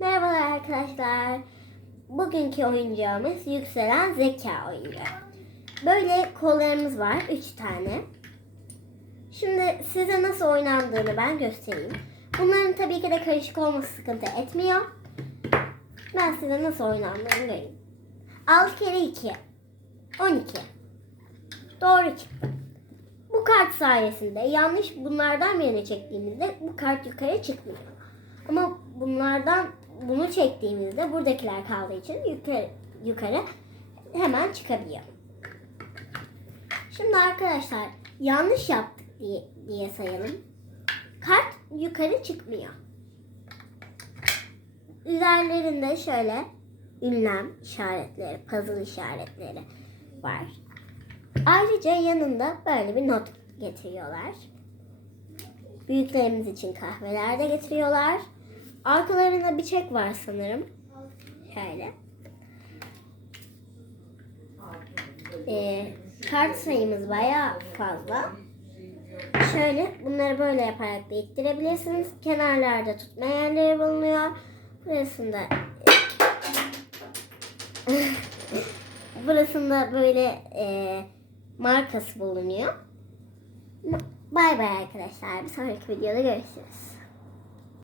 Merhabalar arkadaşlar. Bugünkü oyuncağımız yükselen zeka oyuncağı. Böyle kollarımız var. Üç tane. Şimdi size nasıl oynandığını ben göstereyim. Bunların tabii ki de karışık olması sıkıntı etmiyor. Ben size nasıl oynandığını göreyim. 6 kere 2. 12. Doğru çıktı. Bu kart sayesinde yanlış bunlardan birini çektiğimizde bu kart yukarı çıkmıyor. Ama bunlardan bunu çektiğimizde buradakiler kaldığı için yukarı, yukarı hemen çıkabiliyor. Şimdi arkadaşlar yanlış yaptık diye, diye sayalım. Kart yukarı çıkmıyor. Üzerlerinde şöyle ünlem işaretleri, puzzle işaretleri var. Ayrıca yanında böyle bir not getiriyorlar. Büyüklerimiz için kahveler de getiriyorlar. Arkalarında bir çek var sanırım. Şöyle. Ee, kart sayımız bayağı fazla. Şöyle bunları böyle yaparak da ittirebilirsiniz. Kenarlarda tutma yerleri bulunuyor. Burasında burasında böyle e, markası bulunuyor. Bay bay arkadaşlar. Bir sonraki videoda görüşürüz.